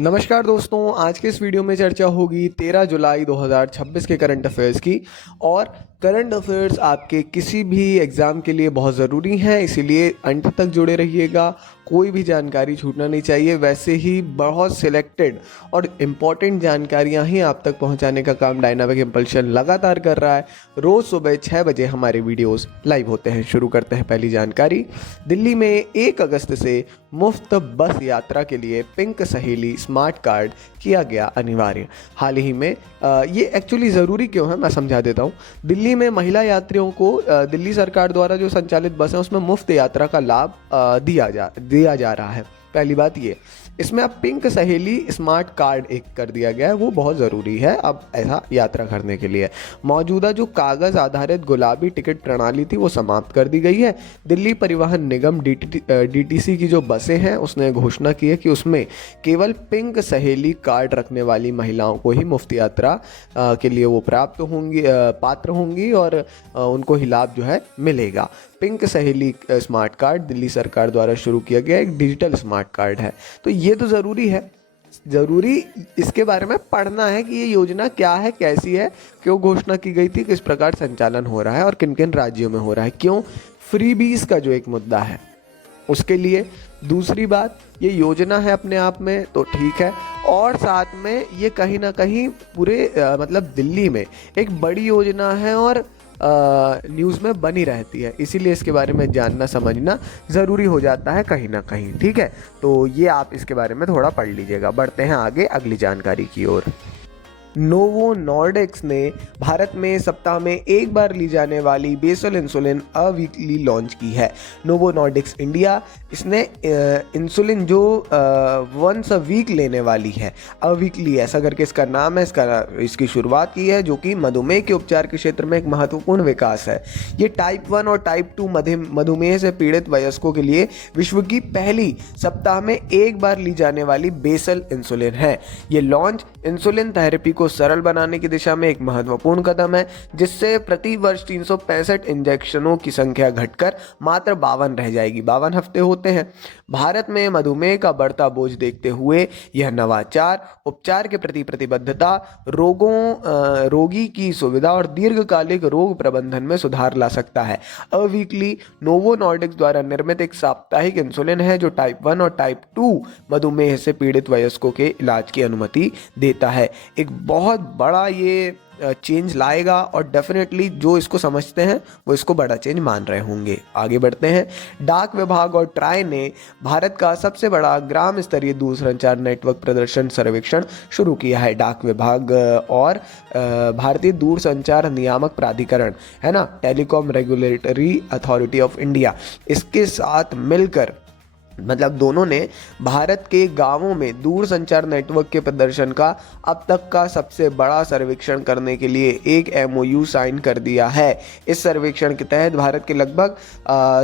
नमस्कार दोस्तों, आज के इस वीडियो में चर्चा होगी 13 जुलाई 2026 के करंट अफेयर्स की। और करंट अफेयर्स आपके किसी भी एग्ज़ाम के लिए बहुत ज़रूरी हैं, इसीलिए अंत तक जुड़े रहिएगा। कोई भी जानकारी छूटना नहीं चाहिए। वैसे ही बहुत सिलेक्टेड और इम्पॉर्टेंट जानकारियां ही आप तक पहुंचाने का काम डायनामिक इम्पल्शन लगातार कर रहा है। रोज़ सुबह 6 बजे हमारे वीडियोस लाइव होते हैं। शुरू करते हैं पहली जानकारी। दिल्ली में 1 अगस्त से मुफ्त बस यात्रा के लिए पिंक सहेली स्मार्ट कार्ड किया गया अनिवार्य। हाल ही में ये एक्चुअली ज़रूरी क्यों है, मैं समझा देता हूँ। दिल्ली में महिला यात्रियों को दिल्ली सरकार द्वारा जो संचालित बस है उसमें मुफ्त यात्रा का लाभ दिया जा रहा है। पहली बात ये, इसमें अब पिंक सहेली स्मार्ट कार्ड एक कर दिया गया है, वो बहुत ज़रूरी है अब ऐसा यात्रा करने के लिए। मौजूदा जो कागज़ आधारित गुलाबी टिकट प्रणाली थी वो समाप्त कर दी गई है। दिल्ली परिवहन निगम डीटीसी की जो बसें हैं उसने घोषणा की है कि उसमें केवल पिंक सहेली कार्ड रखने वाली महिलाओं को ही मुफ्त यात्रा के लिए वो पात्र होंगी और उनको ही लाभ जो है मिलेगा। पिंक सहेली स्मार्ट कार्ड दिल्ली सरकार द्वारा शुरू किया गया एक डिजिटल स्मार्ट कार्ड है। तो ये तो ज़रूरी है, ज़रूरी इसके बारे में पढ़ना है कि ये योजना क्या है, कैसी है, क्यों घोषणा की गई थी, किस प्रकार संचालन हो रहा है और किन किन राज्यों में हो रहा है, क्यों फ्रीबीज का जो एक मुद्दा है उसके लिए। दूसरी बात, ये योजना है अपने आप में तो ठीक है, और साथ में ये कहीं ना कहीं पूरे मतलब दिल्ली में एक बड़ी योजना है और न्यूज़ में बनी रहती है, इसीलिए इसके बारे में जानना समझना ज़रूरी हो जाता है कहीं ना कहीं। ठीक है, तो ये आप इसके बारे में थोड़ा पढ़ लीजिएगा। बढ़ते हैं आगे अगली जानकारी की ओर। नोवो नॉर्डिक्स ने भारत में सप्ताह में एक बार ली जाने वाली बेसल इंसुलिन वीकली लॉन्च की है। नोवो नॉर्डिक्स इंडिया इसने इंसुलिन जो वंस अ वीक लेने वाली है, वीकली ऐसा करके इसका नाम है, इसकी शुरुआत की है, जो कि मधुमेह के उपचार के क्षेत्र में एक महत्वपूर्ण विकास है। ये टाइप 1 और टाइप 2 मधुमेह से पीड़ित वयस्कों के लिए विश्व की पहली सप्ताह में एक बार ली जाने वाली बेसल इंसुलिन है। ये लॉन्च इंसुलिन थेरेपी को सरल बनाने की दिशा में एक महत्वपूर्ण कदम है, जिससे प्रति वर्ष 365 इंजेक्शनों की संख्या घटकर मात्र 52 रह जाएगी। 52 हफ्ते होते हैं। भारत में मधुमेह का बढ़ता बोझ देखते हुए यह नवाचार उपचार के प्रति प्रतिबद्धता, रोगी की सुविधा और दीर्घकालिक रोग प्रबंधन में सुधार ला सकता है। वीकली नोवो नॉर्डिक्स द्वारा निर्मित एक साप्ताहिक इंसुलिन है जो टाइप 1 और टाइप 2 मधुमेह से पीड़ित वयस्कों के इलाज की अनुमति देता है। एक बहुत बड़ा ये चेंज लाएगा और डेफिनेटली जो इसको समझते हैं वो इसको बड़ा चेंज मान रहे होंगे। आगे बढ़ते हैं। डाक विभाग और ट्राई ने भारत का सबसे बड़ा ग्राम स्तरीय दूरसंचार नेटवर्क प्रदर्शन सर्वेक्षण शुरू किया है। डाक विभाग और भारतीय दूरसंचार नियामक प्राधिकरण है ना, telecom regulatory authority of India, इसके साथ मिलकर मतलब दोनों ने भारत के गांवों में दूर संचार नेटवर्क के प्रदर्शन का अब तक का सबसे बड़ा सर्वेक्षण करने के लिए एक एमओयू साइन कर दिया है। इस सर्वेक्षण के तहत भारत के लगभग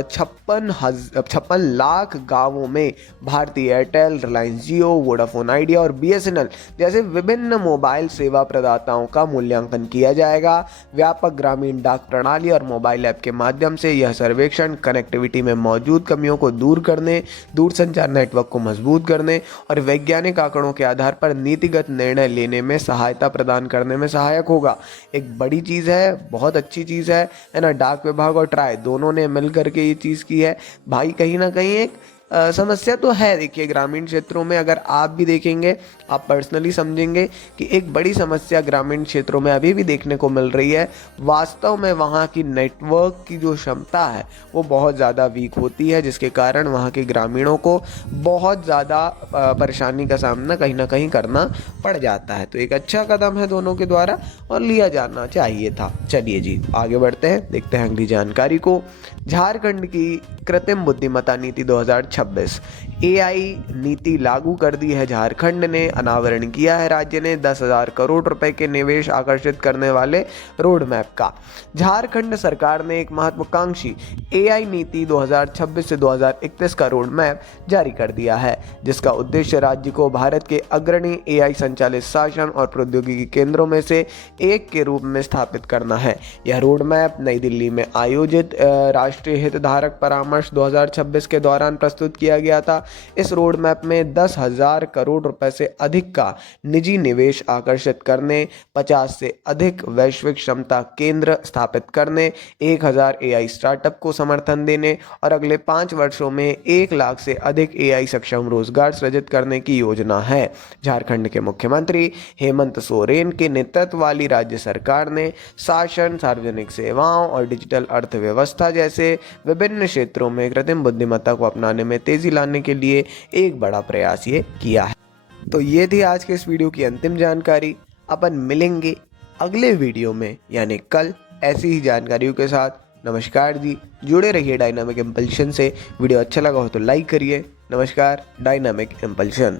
56 लाख गांवों में भारतीय एयरटेल, रिलायंस जियो, वोडाफोन आइडिया और बीएसएनएल जैसे विभिन्न मोबाइल सेवा प्रदाताओं का मूल्यांकन किया जाएगा। व्यापक ग्रामीण डाक प्रणाली और मोबाइल ऐप के माध्यम से यह सर्वेक्षण कनेक्टिविटी में मौजूद कमियों को दूर करने, दूरसंचार नेटवर्क को मजबूत करने और वैज्ञानिक आंकड़ों के आधार पर नीतिगत निर्णय लेने में सहायता प्रदान करने में सहायक होगा। एक बड़ी चीज़ है, बहुत अच्छी चीज़ है ना। डाक विभाग और ट्राई दोनों ने मिल करके ये चीज़ की है भाई। कहीं ना कहीं एक समस्या तो है, देखिए ग्रामीण क्षेत्रों में अगर आप भी देखेंगे, आप पर्सनली समझेंगे कि एक बड़ी समस्या ग्रामीण क्षेत्रों में अभी भी देखने को मिल रही है। वास्तव में वहाँ की नेटवर्क की जो क्षमता है वो बहुत ज़्यादा वीक होती है, जिसके कारण वहाँ के ग्रामीणों को बहुत ज़्यादा परेशानी का सामना कहीं ना कहीं करना पड़ जाता है। तो एक अच्छा कदम है दोनों के द्वारा और लिया जाना चाहिए था। चलिए जी आगे बढ़ते हैं, देखते हैं अगली जानकारी को। झारखंड की कृत्रिम बुद्धिमत्ता नीति 2026 एआई नीति लागू कर दी है। झारखंड ने अनावरण किया है राज्य ने 10,000 करोड़ रुपए के निवेश आकर्षित करने वाले रोड मैप का। झारखंड सरकार ने एक महत्वाकांक्षी एआई नीति 2026 से 2031 का रोड मैप जारी कर दिया है, जिसका उद्देश्य राज्य को भारत के अग्रणी एआई संचालित शासन और प्रौद्योगिकी केंद्रों में से एक के रूप में स्थापित करना है। यह रोड मैप नई दिल्ली में आयोजित राष्ट्रीय हितधारक परामर्श 2026 के दौरान प्रस्तुत किया गया था। इस रोड मैप में 10,000 करोड़ रुपए से अधिक का निजी निवेश आकर्षित करने, 50 से अधिक वैश्विक क्षमता केंद्र स्थापित करने, 1,000 AI स्टार्टअप को समर्थन देने और अगले 5 वर्षों में 1 लाख से अधिक AI सक्षम रोजगार सृजित करने की योजना है। झारखंड के मुख्यमंत्री हेमंत सोरेन के नेतृत्व वाली राज्य सरकार ने शासन, सार्वजनिक सेवाओं और डिजिटल अर्थव्यवस्था जैसे विभिन्न क्षेत्रों में कृत्रिम बुद्धिमत्ता को अपनाने में तेजी लाने के लिए एक बड़ा प्रयास ये किया है। तो ये थी आज के इस वीडियो की अंतिम जानकारी। अपन मिलेंगे अगले वीडियो में यानी कल ऐसी ही जानकारियों के साथ। नमस्कार जी, जुड़े रहिए डायनामिक इम्पल्शन से। वीडियो अच्छा लगा हो तो लाइक करिए। नमस्कार, डायनामिक इम्पल्शन।